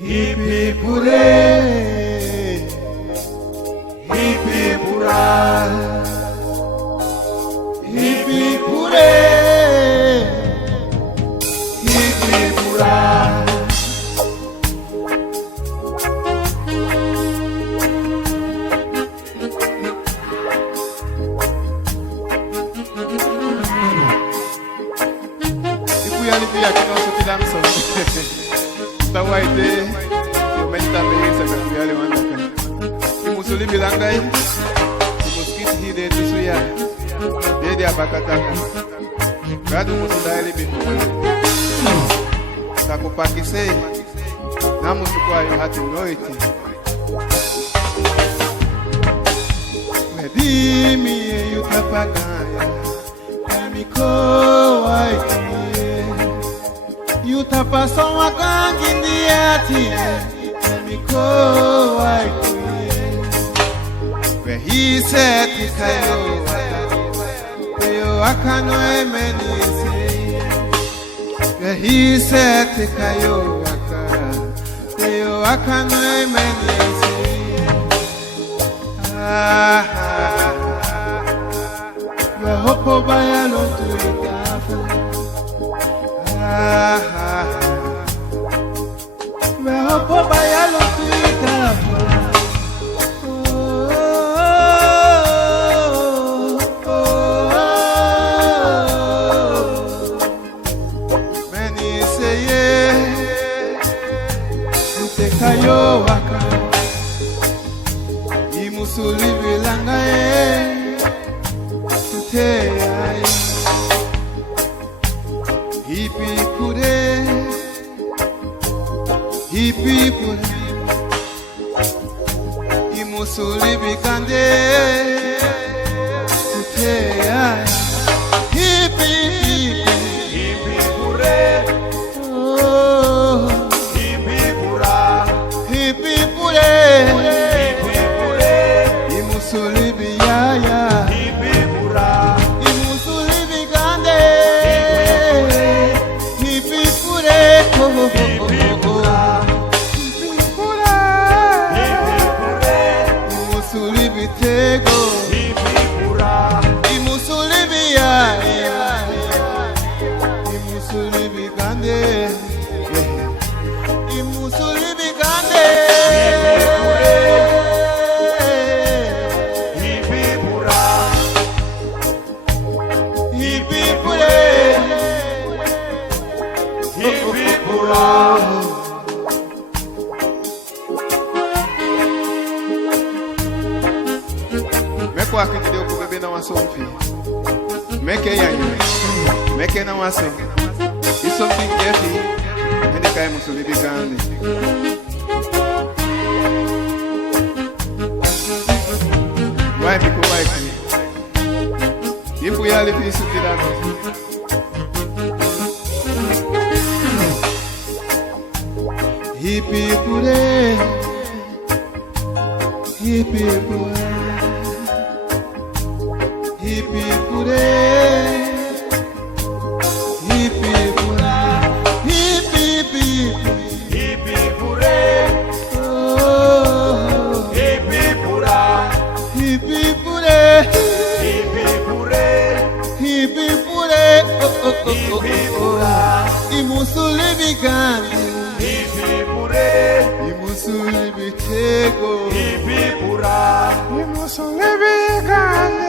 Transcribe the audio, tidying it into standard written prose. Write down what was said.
Hippie pure, hippie pura, hippie pure, hippie pura. Ipuyanipia kinoso tilamso. Tawaite, umenta beyisa kakuyale wandaka. Imusuli bilangai, imuskiti hide tisuya, dede abakataka. Gadu musudali bitu. Takupakise, namusukwayo hati noiti. Medimi yutapagaya, kamiko waiti. Yutapasa wakangi ndiati Miko waikuye Wehise tikayo Teyo akano emenise Wehise tikayo Teyo akano emenise Wehopo baya lontu ikafu me hopo baya lo tuita meni seye te kayo waka imusuli bilanga te ai hippie pure, hippie pure, imusuli bikande, tutea, hippie, hippie pure, oh, hippie pura, hippie pure, hippie pure, imusuli biyaya, hippie pura, imusuli bikande. Imusuli bitego, imusuli biyaya, imusuli bikande, imusuli bikande. Hippie pura, hippie pure. Hippie pura. Meko akiti deu kubebe na wasomfi. Meke yanyu. Meke na waso. Isomfi kefi. Mene kai musuli bigande. Wai miko wai ki. Ipu yali pisu tirano. Hippie pure, hippie pure, hippie pure, hippie pure, hippie pure, oh, hippie pura, hippie pure, hippie pure, hippie pure, oh oh oh oh, imusuli bigani. Hippie pure, imusuli bitego. Hippie pura, imusuli bigani.